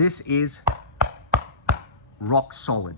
This is rock solid.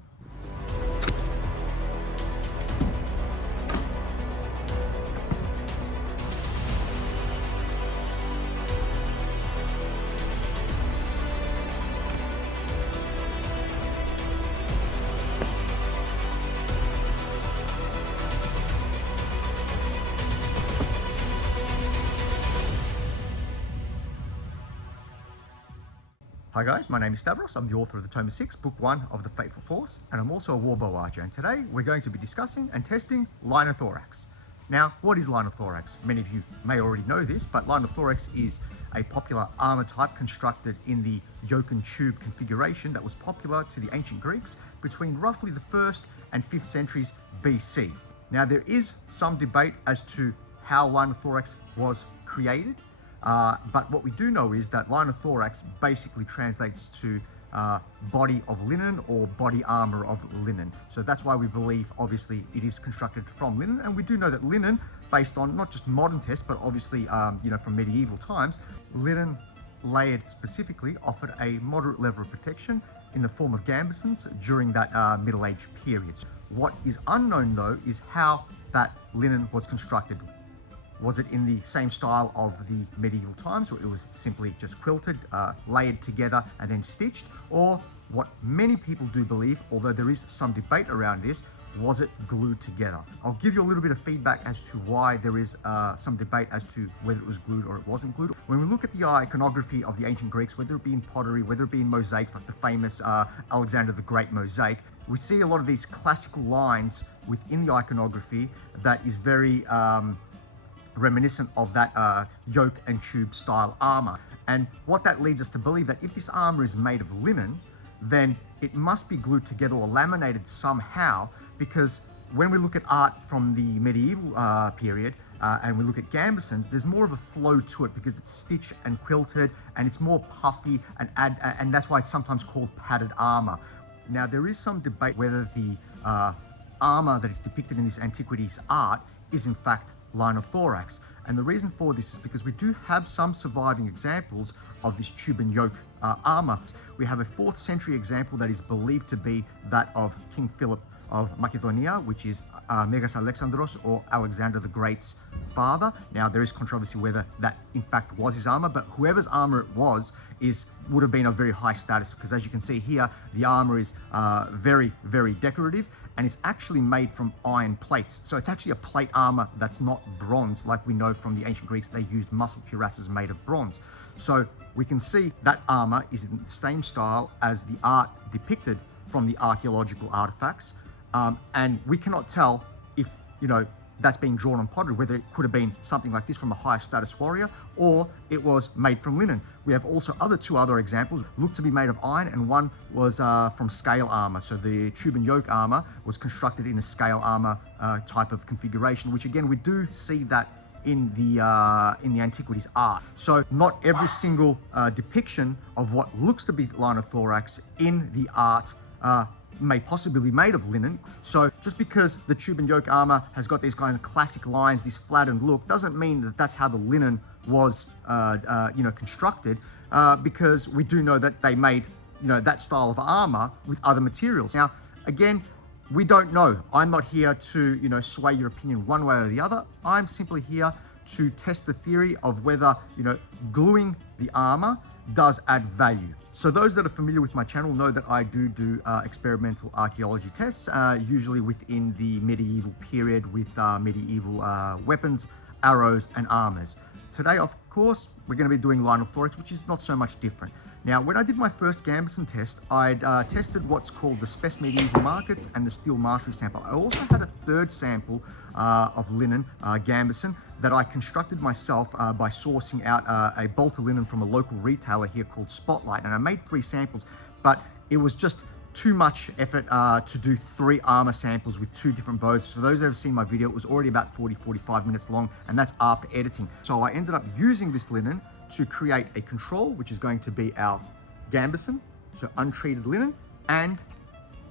Hi guys, my name is Stavros. I'm the author of the Tome 6, Book 1 of the Fateful Force, and I'm also a Warbow archer. And today we're going to be discussing and testing Linothorax. Now, what is Linothorax? Many of you may already know this, but Linothorax is a popular armor type constructed in the yoke and tube configuration that was popular to the ancient Greeks between roughly the 1st and 5th centuries BC. Now, there is some debate as to how Linothorax was created. But what we do know is that Linothorax basically translates to body of linen or body armor of linen. So that's why we believe, obviously, it is constructed from linen. And we do know that linen, based on not just modern tests, but obviously, from medieval times, linen layered specifically offered a moderate level of protection in the form of Gambesons during that Middle Age period. What is unknown, though, is how that linen was constructed. Was it in the same style of the medieval times, where it was simply just quilted, layered together and then stitched? Or what many people do believe, although there is some debate around this, was it glued together? I'll give you a little bit of feedback as to why there is some debate as to whether it was glued or it wasn't glued. When we look at the iconography of the ancient Greeks, whether it be in pottery, whether it be in mosaics, like the famous Alexander the Great mosaic, we see a lot of these classical lines within the iconography that is very reminiscent of that yoke and tube style armor. And what that leads us to believe that if this armor is made of linen, then it must be glued together or laminated somehow, because when we look at art from the medieval period and we look at Gambesons, there's more of a flow to it because it's stitched and quilted and it's more puffy, and that's why it's sometimes called padded armor. Now, there is some debate whether the armor that is depicted in this antiquities art is in fact Linothorax, and the reason for this is because we do have some surviving examples of this tube and yoke armor. We have a 4th century example that is believed to be that of King Philip of Macedonia, which is Megas Alexandros, or Alexander the Great's father. Now, there is controversy whether that in fact was his armor, but whoever's armor it was would have been of very high status, because as you can see here, the armor is very, very decorative, and it's actually made from iron plates. So it's actually a plate armor that's not bronze, like we know from the ancient Greeks. They used muscle cuirasses made of bronze. So we can see that armor is in the same style as the art depicted from the archaeological artifacts. And we cannot tell if, that's being drawn on pottery, whether it could have been something like this from a higher status warrior, or it was made from linen. We have also two other examples, looked to be made of iron, and one was from scale armor. So the tube and yoke armor was constructed in a scale armor type of configuration, which again, we do see that in the antiquities art. So not every single depiction of what looks to be Linothorax in the art may possibly be made of linen. So just because the tube and yoke armor has got these kind of classic lines, this flattened look, doesn't mean that that's how the linen was constructed, because we do know that they made that style of armor with other materials. Now, again, we don't know. I'm not here to sway your opinion one way or the other. I'm simply here to test the theory of whether gluing the armor does add value. So those that are familiar with my channel know that I do experimental archaeology tests, usually within the medieval period with medieval weapons, arrows, and armors. Today, of course, we're going to be doing Linothorax, which is not so much different. Now, when I did my first Gameson test, I'd tested what's called the Spec Medieval Markets and the Steel Mastery sample. I also had a 3rd sample of linen, Gameson, that I constructed myself by sourcing out a bolt of linen from a local retailer here called Spotlight. And I made 3 samples, but it was just too much effort to do 3 armor samples with 2 different bows. For those that have seen my video, it was already about 40-45 minutes long, and that's after editing. So I ended up using this linen to create a control, which is going to be our Gambeson, so untreated linen, and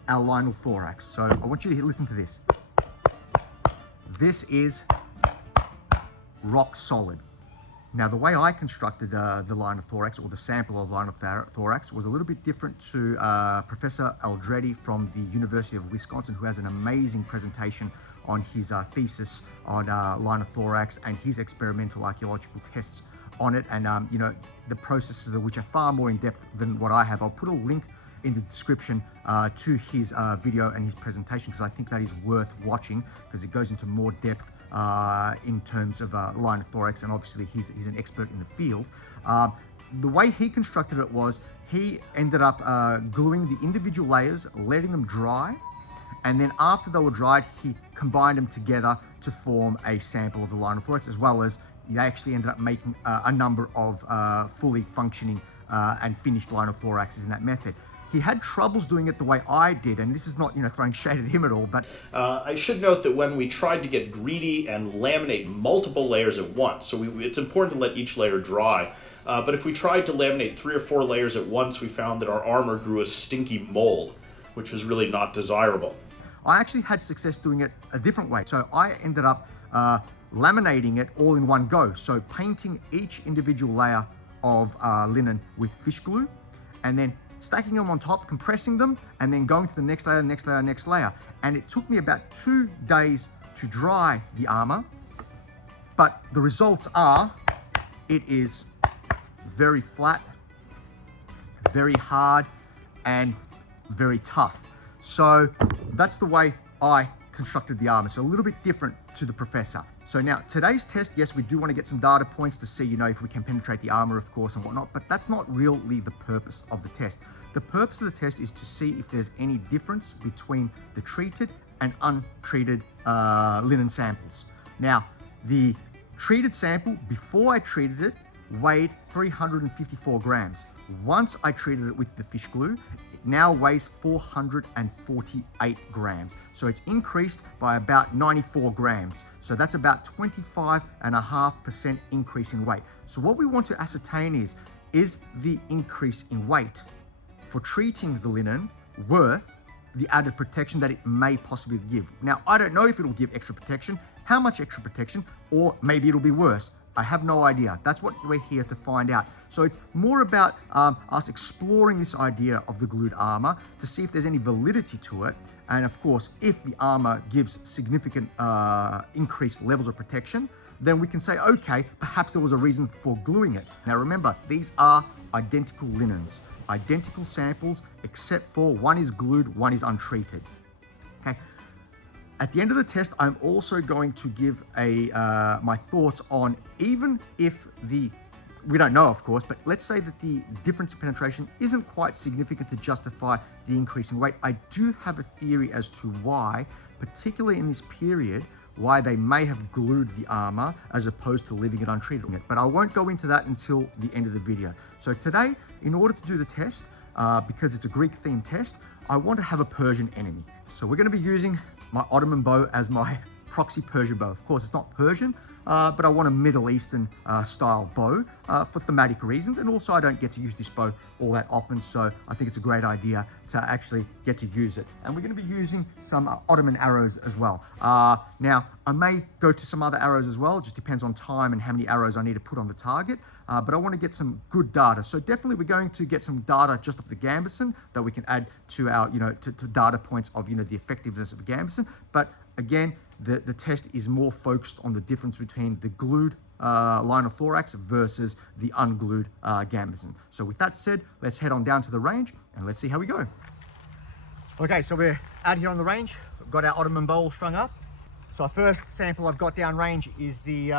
our Linothorax. So I want you to listen to this. This is rock solid. Now, the way I constructed the Linothorax, or the sample of Linothorax, was a little bit different to Professor Aldrete from the University of Wisconsin, who has an amazing presentation on his thesis on Linothorax and his experimental archaeological tests on it, and you know, the processes of which are far more in depth than what I have. I'll put a link in the description to his video and his presentation, because I think that is worth watching, because it goes into more depth in terms of Linothorax, and obviously he's an expert in the field. The way he constructed it was, he ended up gluing the individual layers, letting them dry, and then after they were dried, he combined them together to form a sample of the Linothorax, as well as they actually ended up making a number of fully functioning and finished Linothoraxes in that method. He had troubles doing it the way I did, and this is not, you know, throwing shade at him at all, but I should note that when we tried to get greedy and laminate multiple layers at once, so it's important to let each layer dry, but if we tried to laminate 3 or 4 layers at once, we found that our armor grew a stinky mold, which was really not desirable. I actually had success doing it a different way. So I ended up laminating it all in one go. So painting each individual layer of linen with fish glue, and then stacking them on top, compressing them, and then going to the next layer, next layer, next layer. And it took me about 2 days to dry the armor, but the results are, it is very flat, very hard, and very tough. So that's the way I constructed the armor. So a little bit different to the professor. So now today's test, yes, we do want to get some data points to see, you know, if we can penetrate the armor, of course, and whatnot, but that's not really the purpose of the test. The purpose of the test is to see if there's any difference between the treated and untreated linen samples. Now, the treated sample, before I treated it, weighed 354 grams. Once I treated it with the fish glue, it now weighs 448 grams. So it's increased by about 94 grams. So that's about 25.5% increase in weight. So what we want to ascertain is the increase in weight for treating the linen worth the added protection that it may possibly give? Now, I don't know if it'll give extra protection, how much extra protection, or maybe it'll be worse. I have no idea. That's what we're here to find out. So it's more about us exploring this idea of the glued armor to see if there's any validity to it. And of course, if the armor gives significant increased levels of protection, then we can say, okay, perhaps there was a reason for gluing it. Now remember, these are identical linens, identical samples, except for one is glued, one is untreated. Okay. At the end of the test, I'm also going to give my thoughts on, even if we don't know, of course, but let's say that the difference in penetration isn't quite significant to justify the increase in weight. I do have a theory as to why, particularly in this period, why they may have glued the armor as opposed to leaving it untreated. But I won't go into that until the end of the video. So today, in order to do the test, because it's a Greek-themed test, I want to have a Persian enemy. So we're going to be using my Ottoman bow as my proxy Persian bow. Of course, it's not Persian, but I want a Middle Eastern style bow for thematic reasons. And also I don't get to use this bow all that often, so I think it's a great idea to actually get to use it. And we're going to be using some Ottoman arrows as well. Now, I may go to some other arrows as well. It just depends on time and how many arrows I need to put on the target. But I want to get some good data. So definitely we're going to get some data just of the Gambeson that we can add to our, to data points of, the effectiveness of a Gambeson. But again, the test is more focused on the difference between the glued Linothorax versus the unglued Gambeson. So with that said, let's head on down to the range and let's see how we go. Okay, so we're out here on the range. We've got our Ottoman bow strung up. So our first sample I've got down range is the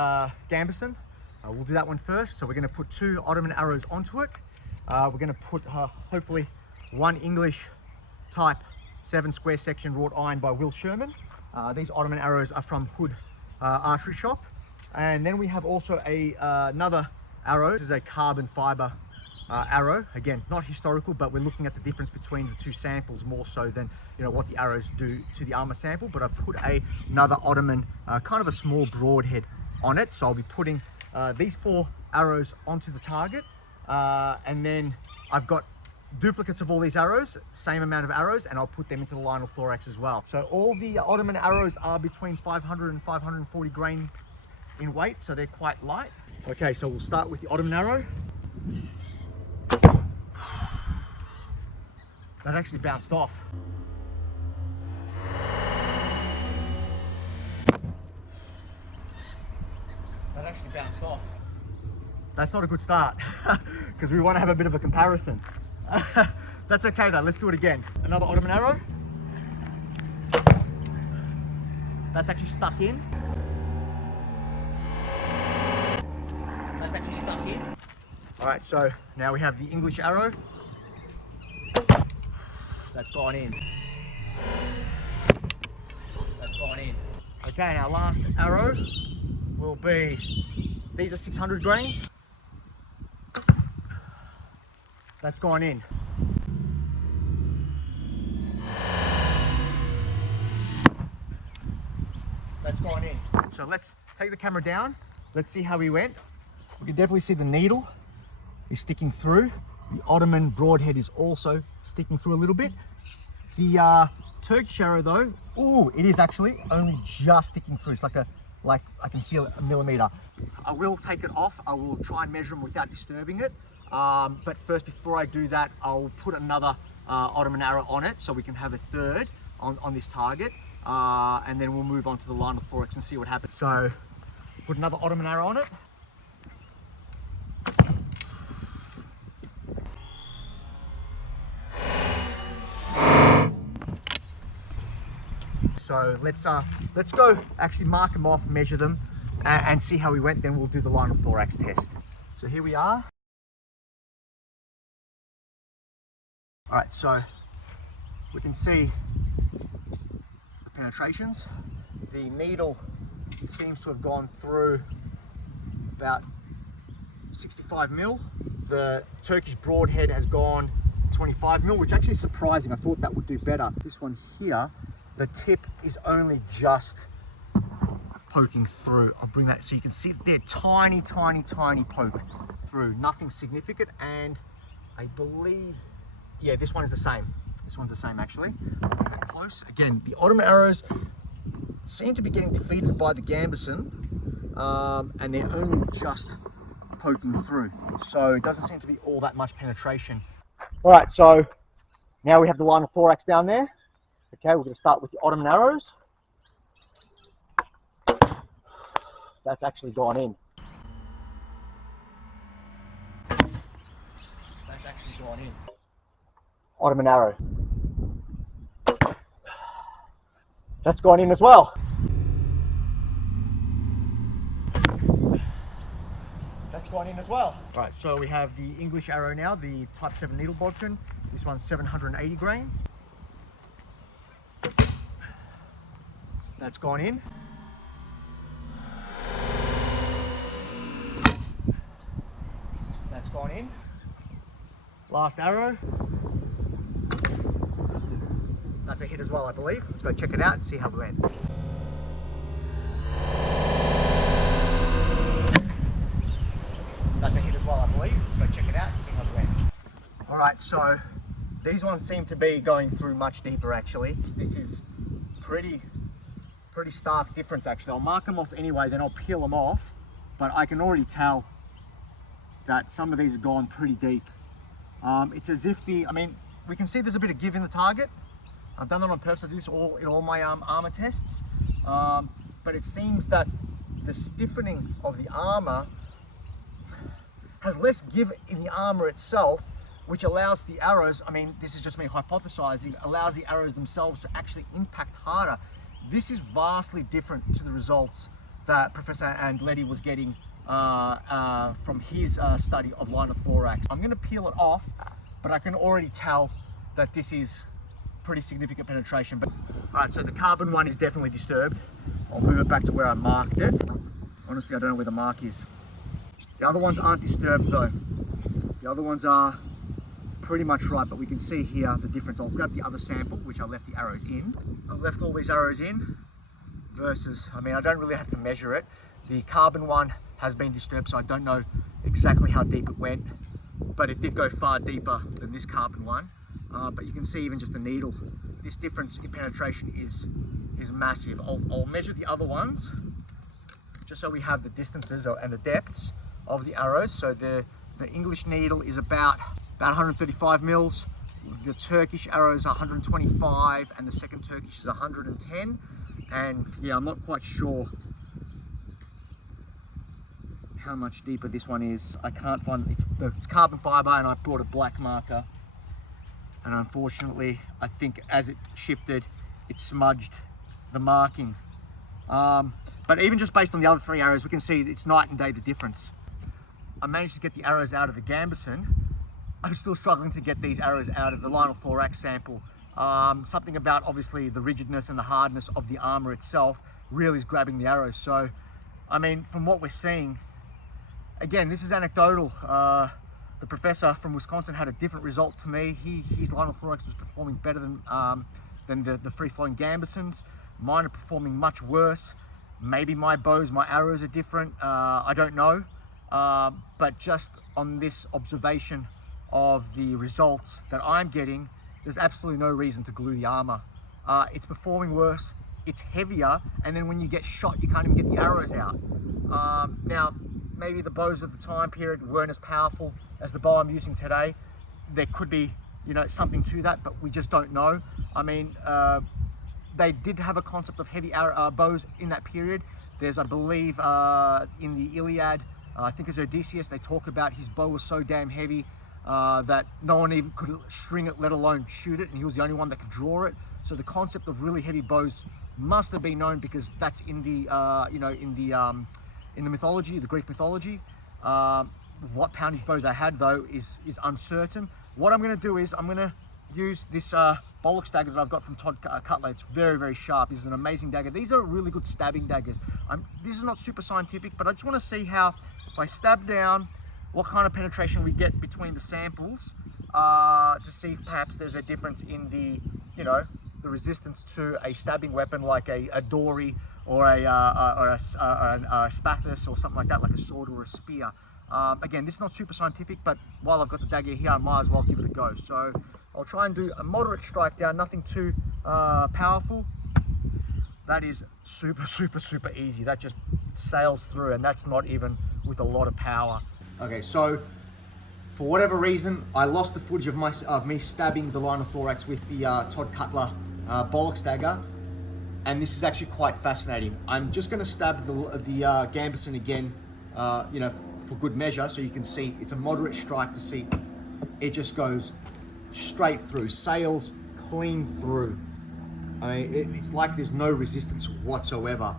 Gambeson. We'll do that one first. So we're going to put 2 Ottoman arrows onto it. We're going to put hopefully 1 English type 7 square section wrought iron by Will Sherman. These Ottoman arrows are from Hood Archery Shop. And then we have also another arrow. This is a carbon fiber arrow. Again, not historical, but we're looking at the difference between the 2 samples more so than what the arrows do to the armor sample. But I've put another Ottoman, kind of a small broadhead on it. So I'll be putting these 4 arrows onto the target. And then I've got duplicates of all these arrows, same amount of arrows, and I'll put them into the Linothorax as well. So all the Ottoman arrows are between 500 and 540 grains in weight, so they're quite light. Okay, so we'll start with the Ottoman arrow. That actually bounced off. That actually bounced off. That's not a good start because we want to have a bit of a comparison. That's okay though, let's do it again. Another Ottoman arrow. That's actually stuck in. That's actually stuck in. All right, so now we have the English arrow. That's gone in. That's gone in. Okay, and our last arrow will be, these are 600 grains. That's gone in. That's gone in. So let's take the camera down. Let's see how we went. We can definitely see the needle is sticking through. The Ottoman broadhead is also sticking through a little bit. The Turkish arrow though, oh, it is actually only just sticking through. It's like I can feel it, a millimeter. I will take it off. I will try and measure them without disturbing it. But first, before I do that, I'll put another Ottoman arrow on it so we can have a third on this target. And then we'll move on to the Linothorax and see what happens. So put another Ottoman arrow on it. So let's go actually mark them off, measure them, and see how we went. Then we'll do the Linothorax test. So here we are. All right, so we can see the penetrations. The needle seems to have gone through about 65 mil. The Turkish broadhead has gone 25 mil, which actually is surprising. I thought that would do better. This one here, the tip is only just poking through. I'll bring that so you can see there, tiny, tiny, tiny poke through. Nothing significant, and I believe, yeah, this one is the same. This one's the same actually. Bring that close. Again, the Ottoman arrows seem to be getting defeated by the Gambeson, and they're only just poking through. So it doesn't seem to be all that much penetration. All right, so now we have the Linothorax down there. Okay, we're going to start with the Ottoman arrows. That's actually gone in. That's actually gone in. Ottoman arrow. That's gone in as well. That's gone in as well. All right, so we have the English arrow now, the Type 7 needle bodkin. This one's 780 grains. That's gone in. That's gone in. Last arrow. That's a hit as well, I believe. Let's go check it out and see how we went. That's a hit as well, I believe. Let's go check it out and see how we went. All right, so these ones seem to be going through much deeper actually. This is pretty stark difference actually. I'll mark them off anyway, then I'll peel them off. But I can already tell that some of these have gone pretty deep. It's as if we can see there's a bit of give in the target. I've done that on purpose. I do this in all my armor tests. But it seems that the stiffening of the armor has less give in the armor itself, which allows the arrows, this is just me hypothesizing, allows the arrows themselves to actually impact harder. This is vastly different to the results that Professor Aldrete was getting from his study of Linothorax. I'm going to peel it off, but I can already tell that this is pretty significant penetration. But all right, so the carbon one is definitely disturbed. I'll move it back to where I marked it. Honestly, I don't know where the mark is. The other ones aren't disturbed though. The other ones are pretty much right, but we can see here the difference. I'll grab the other sample, which I left the arrows in. I've left all these arrows in versus, I don't really have to measure it. The carbon one has been disturbed, so I don't know exactly how deep it went, but it did go far deeper than this carbon one. But you can see even just the needle, this difference in penetration is massive. I'll measure the other ones just so we have the distances and the depths of the arrows. So the English needle is about 135 mils. The Turkish arrow is 125, and the second Turkish is 110. And yeah, I'm not quite sure how much deeper this one is. I can't find it's carbon fiber, and I brought a black marker. And unfortunately, I think as it shifted, it smudged the marking. But even just based on the other three arrows, we can see it's night and day the difference. I managed to get the arrows out of the Gambeson. I'm still struggling to get these arrows out of the Linothorax sample. Something about obviously the rigidness and the hardness of the armor itself really is grabbing the arrows. So, I mean, from what we're seeing, again, this is anecdotal. The professor from Wisconsin had a different result to me. His Linothorax was performing better than the free-flowing Gambesons. Mine are performing much worse. Maybe my bows, my arrows are different. I don't know. But just on this observation of the results that I'm getting, there's absolutely no reason to glue the armor. It's performing worse, it's heavier, and then when you get shot, you can't even get the arrows out. Now, maybe the bows of the time period weren't as powerful as the bow I'm using today. There could be, you know, something to that, but we just don't know. I mean, they did have a concept of heavy bows in that period. There's, I believe, in the Iliad, I think it's Odysseus, they talk about his bow was so damn heavy that no one even could string it, let alone shoot it, and he was the only one that could draw it. So the concept of really heavy bows must have been known, because that's in the, you know, in the mythology, the Greek mythology. What poundage bows they had, though, is uncertain. What I'm going to do is I'm going to use this Bollocks dagger that I've got from Cutler. It's very, very sharp. This is an amazing dagger. These are really good stabbing daggers. This is not super scientific, but I just want to see how, if I stab down, what kind of penetration we get between the samples, to see if perhaps there's a difference in the, you know, the resistance to a stabbing weapon like a dory or a spathis or something like that, like a sword or a spear. Again, this is not super scientific, but while I've got the dagger here, I might as well give it a go. So I'll try and do a moderate strike down, nothing too powerful. That is super, super, super easy. That just sails through, and that's not even with a lot of power. Okay, so for whatever reason, I lost the footage of me stabbing the Linothorax with the Cutler Bollocks dagger, and this is actually quite fascinating. I'm just going to stab the Gambeson again, you know, for good measure, so you can see it's a moderate strike. To see it just goes straight through, sails clean through. I mean, it's like there's no resistance whatsoever.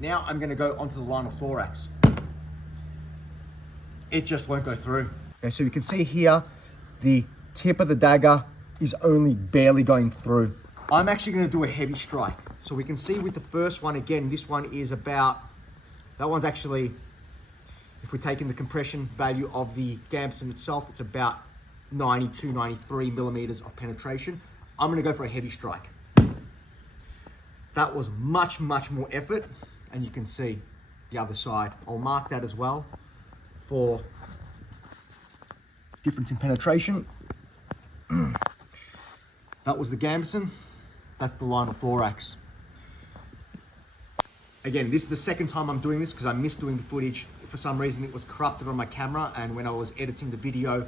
Now I'm going to go onto the Linothorax. It just won't go through. Okay, so you can see here, the tip of the dagger is only barely going through. I'm actually going to do a heavy strike. So we can see with the first one, again, this one is about, that one's actually, if we're taking the compression value of the Gameson itself, it's about 92, 93 millimeters of penetration. I'm going to go for a heavy strike. That was much, much more effort, and you can see the other side. I'll mark that as well for difference in penetration. That was the Gameson. That's the Linothorax. Again, this is the second time I'm doing this because I missed doing the footage. For some reason, it was corrupted on my camera, and when I was editing the video,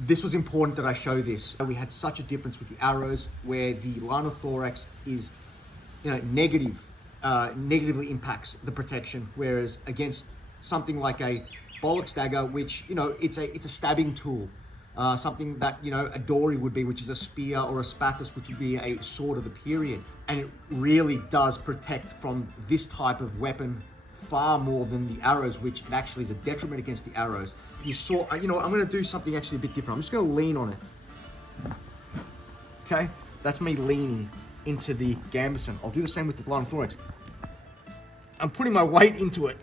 this was important that I show this. We had such a difference with the arrows, where the Linothorax is, you know, negatively impacts the protection, whereas against something like a Bollocks dagger, which, you know, it's a stabbing tool, something that, you know, a dory would be, which is a spear, or a spathis, which would be a sword of the period, and it really does protect from this type of weapon far more than the arrows, which it actually is a detriment against the arrows. You saw, you know, I'm going to do something actually a bit different. I'm just going to lean on it. Okay, that's me leaning into the Gambeson. I'll do the same with the Linothorax. I'm putting my weight into it.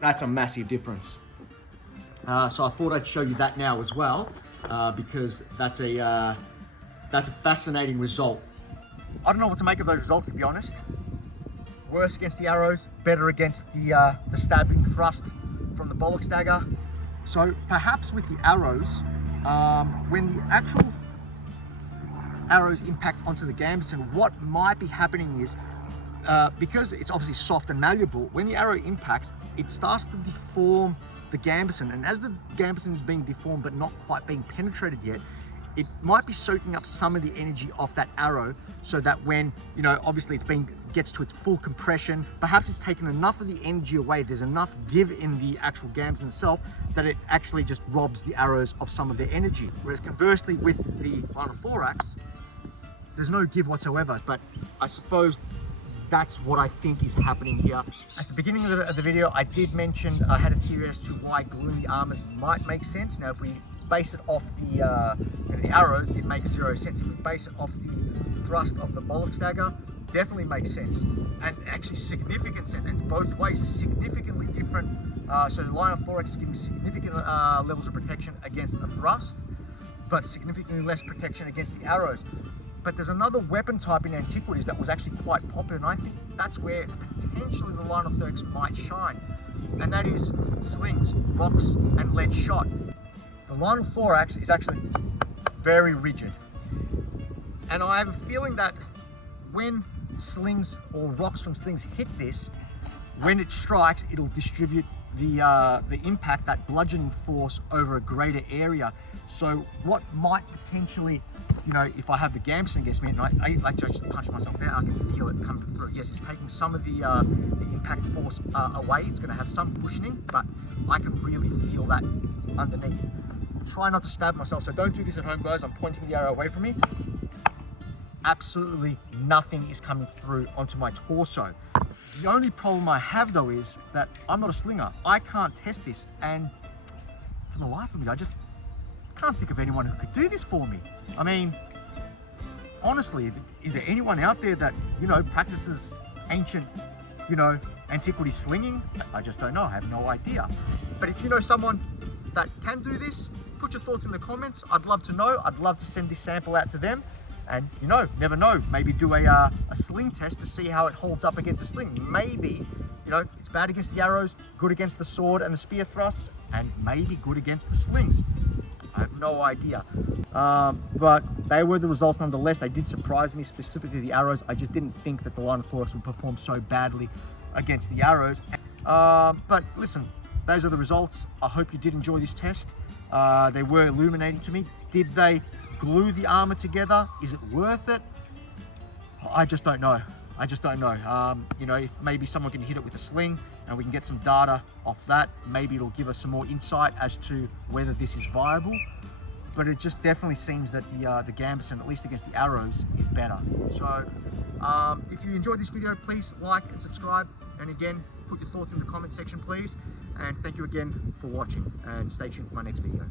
That's a massive difference. So I thought I'd show you that now as well, because that's a fascinating result. I don't know what to make of those results, to be honest. Worse against the arrows, better against the stabbing thrust from the Bollocks dagger. So perhaps with the arrows, when the actual arrows impact onto the Gameson, what might be happening is because it's obviously soft and malleable, when the arrow impacts, it starts to deform the Gambeson, and as the Gambeson is being deformed but not quite being penetrated yet, it might be soaking up some of the energy off that arrow, so that when, you know, obviously gets to its full compression, perhaps it's taken enough of the energy away, there's enough give in the actual Gambeson itself that it actually just robs the arrows of some of their energy. Whereas conversely with the Linothorax, there's no give whatsoever. But I suppose that's what I think is happening here. At the beginning of the video, I did mention I had a theory as to why gluing the armors might make sense. Now, if we base it off the arrows, it makes zero sense. If we base it off the thrust of the Bollocks dagger, definitely makes sense, and actually significant sense, and it's both ways, significantly different. So the Linothorax is giving significant levels of protection against the thrust, but significantly less protection against the arrows. But there's another weapon type in antiquities that was actually quite popular, and I think that's where potentially the Linothorax might shine, and that is slings, rocks, and lead shot. The Linothorax is actually very rigid, and I have a feeling that when slings or rocks from slings hit this, when it strikes, it'll distribute the impact, that bludgeoning force, over a greater area. So what might potentially, you know, if I have the Gameson against me, and I like to just punch myself down, I can feel it coming through. Yes, it's taking some of the impact force away. It's going to have some cushioning, but I can really feel that underneath. Try not to stab myself, so don't do this at home, guys. I'm pointing the arrow away from me. Absolutely nothing is coming through onto my torso. The only problem I have though is that I'm not a slinger. I can't test this, and for the life of me, I just can't think of anyone who could do this for me. I mean, honestly, is there anyone out there that, you know, practices ancient, you know, antiquity slinging? I just don't know. I have no idea. But if you know someone that can do this, put your thoughts in the comments. I'd love to know. I'd love to send this sample out to them. And, you know, never know, maybe do a sling test to see how it holds up against a sling. Maybe, you know, it's bad against the arrows, good against the sword and the spear thrusts, and maybe good against the slings. I have no idea. But they were the results nonetheless. They did surprise me, specifically the arrows. I just didn't think that the Linothorax would perform so badly against the arrows. But listen, those are the results. I hope you did enjoy this test. They were illuminating to me. Did they glue the armor together? Is it worth it? I just don't know. I just don't know. You know, if maybe someone can hit it with a sling and we can get some data off that, maybe it'll give us some more insight as to whether this is viable. But it just definitely seems that the Gambeson, at least against the arrows, is better. So if you enjoyed this video, please like and subscribe, and again, put your thoughts in the comment section, please. And thank you again for watching, and stay tuned for my next video.